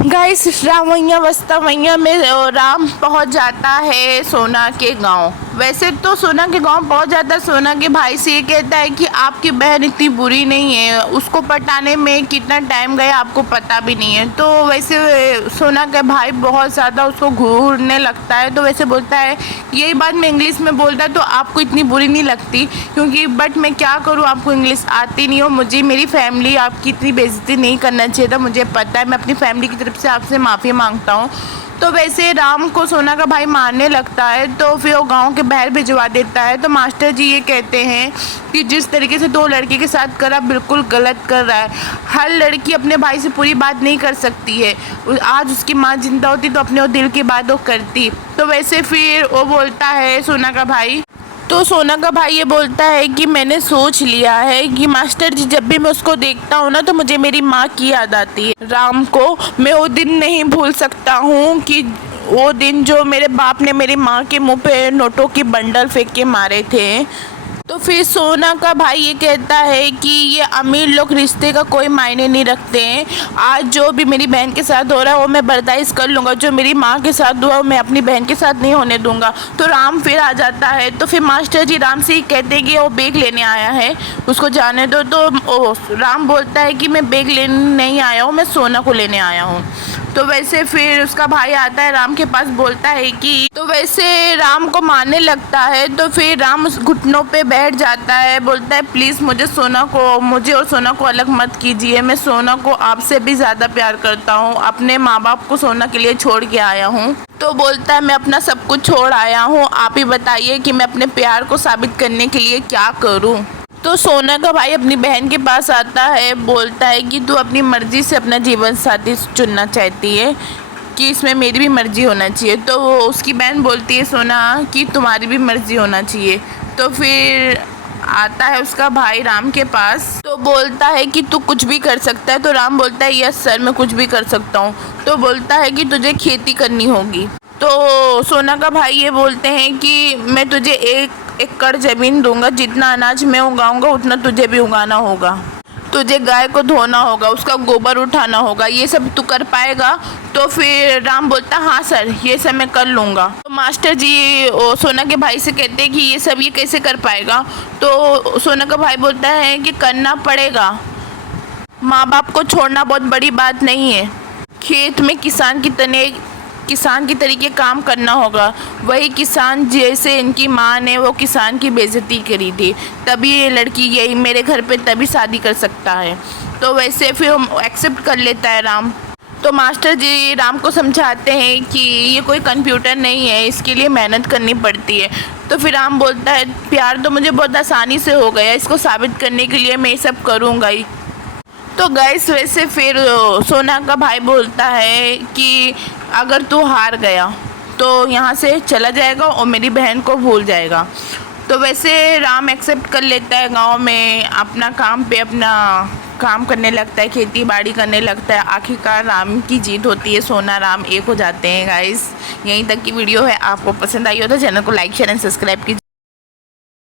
Guys Ramaiah वस्तावैया में राम पहुंच जाता है सोना के गांव। वैसे तो सोना के गांव पहुंच जाता है, सोना के भाई से ये कहता है कि आपकी बहन इतनी बुरी नहीं है, उसको पटाने में कितना टाइम गया आपको पता भी नहीं है। तो वैसे सोना का भाई बहुत ज़्यादा उसको घूरने लगता है। तो वैसे बोलता है, यही बात मैं इंग्लिश में बोलता है तो आपको इतनी बुरी नहीं लगती, क्योंकि बट मैं क्या करूँ, आपको इंग्लिश आती नहीं हो। मुझे मेरी फैमिली आपकी इतनी बेइज्जती नहीं करना चाहिए था, मुझे पता है, मैं अपनी फैमिली की तरफ से आपसे माफ़ी मांगता हूँ। तो वैसे राम को सोना का भाई मारने लगता है, तो फिर वो गांव के बाहर भिजवा देता है। तो मास्टर जी ये कहते हैं कि जिस तरीके से दो लड़की के साथ करा बिल्कुल गलत कर रहा है। हर लड़की अपने भाई से पूरी बात नहीं कर सकती है। आज उसकी माँ जिंदा होती तो अपने वो दिल की बात वो करती। तो वैसे फिर वो बोलता है सोना का भाई, तो सोना का भाई ये बोलता है कि मैंने सोच लिया है कि मास्टर जी जब भी मैं उसको देखता हूँ ना तो मुझे मेरी माँ की याद आती है। राम को मैं वो दिन नहीं भूल सकता हूँ कि वो दिन जो मेरे बाप ने मेरी माँ के मुंह पे नोटों की बंडल फेंक के मारे थे। तो फिर सोना का भाई ये कहता है कि ये अमीर लोग रिश्ते का कोई मायने नहीं रखते हैं। आज जो भी मेरी बहन के साथ हो रहा है वो मैं बर्दाश्त कर लूँगा, जो मेरी माँ के साथ हुआ वो मैं अपनी बहन के साथ नहीं होने दूंगा। तो राम फिर आ जाता है। तो फिर मास्टर जी राम से ही कहते हैं कि वो बैग लेने आया है, उसको जाने दो। तो राम बोलता है कि मैं बैग लेने नहीं आया हूँ, मैं सोना को लेने आया हूँ। तो वैसे फिर उसका भाई आता है राम के पास, बोलता है कि, तो वैसे राम को मारने लगता है। तो फिर राम उस घुटनों पे बैठ जाता है, बोलता है प्लीज़ मुझे और सोना को अलग मत कीजिए, मैं सोना को आपसे भी ज़्यादा प्यार करता हूँ, अपने माँ बाप को सोना के लिए छोड़ के आया हूँ। तो बोलता है मैं अपना सब कुछ छोड़ आया हूँ, आप ही बताइए कि मैं अपने प्यार को साबित करने के लिए क्या करूँ। तो सोना का भाई अपनी बहन के पास आता है, बोलता है कि तू अपनी मर्ज़ी से अपना जीवन साथी चुनना चाहती है, कि इसमें मेरी भी मर्ज़ी होना चाहिए। तो वो उसकी बहन बोलती है सोना कि तुम्हारी भी मर्ज़ी होना चाहिए। तो फिर आता है उसका भाई राम के पास, तो बोलता है कि तू कुछ भी कर सकता है। तो राम बोलता है यस सर मैं कुछ भी कर सकता हूँ। तो बोलता है कि तुझे खेती करनी होगी। तो सोना का भाई ये बोलते हैं कि मैं तुझे 1 एकड़ ज़मीन दूंगा, जितना अनाज मैं उगाऊंगा उतना तुझे भी उगाना होगा, तुझे गाय को धोना होगा, उसका गोबर उठाना होगा, ये सब तू कर पाएगा। तो फिर राम बोलता हाँ सर ये सब मैं कर लूँगा। तो मास्टर जी सोना के भाई से कहते हैं कि ये कैसे कर पाएगा। तो सोना का भाई बोलता है कि करना पड़ेगा, माँ बाप को छोड़ना बहुत बड़ी बात नहीं है, खेत में किसान की तरीके काम करना होगा। वही किसान जैसे इनकी माँ ने वो किसान की बेइज्जती करी थी, तभी ये लड़की यही मेरे घर पे तभी शादी कर सकता है। तो वैसे फिर एक्सेप्ट कर लेता है राम। तो मास्टर जी राम को समझाते हैं कि ये कोई कंप्यूटर नहीं है, इसके लिए मेहनत करनी पड़ती है। तो फिर राम बोलता है प्यार तो मुझे बहुत आसानी से हो गया, इसको साबित करने के लिए मैं ये सब करूँगा ही। तो गाइस वैसे फिर सोना का भाई बोलता है कि अगर तू हार गया तो यहाँ से चला जाएगा और मेरी बहन को भूल जाएगा। तो वैसे राम एक्सेप्ट कर लेता है, गांव में अपना काम करने लगता है, खेती बाड़ी करने लगता है। आखिरकार राम की जीत होती है, सोना राम एक हो जाते हैं। गाइस यहीं तक की वीडियो है, आपको पसंद आई हो तो चैनल को लाइक शेयर एंड सब्सक्राइब कीजिए।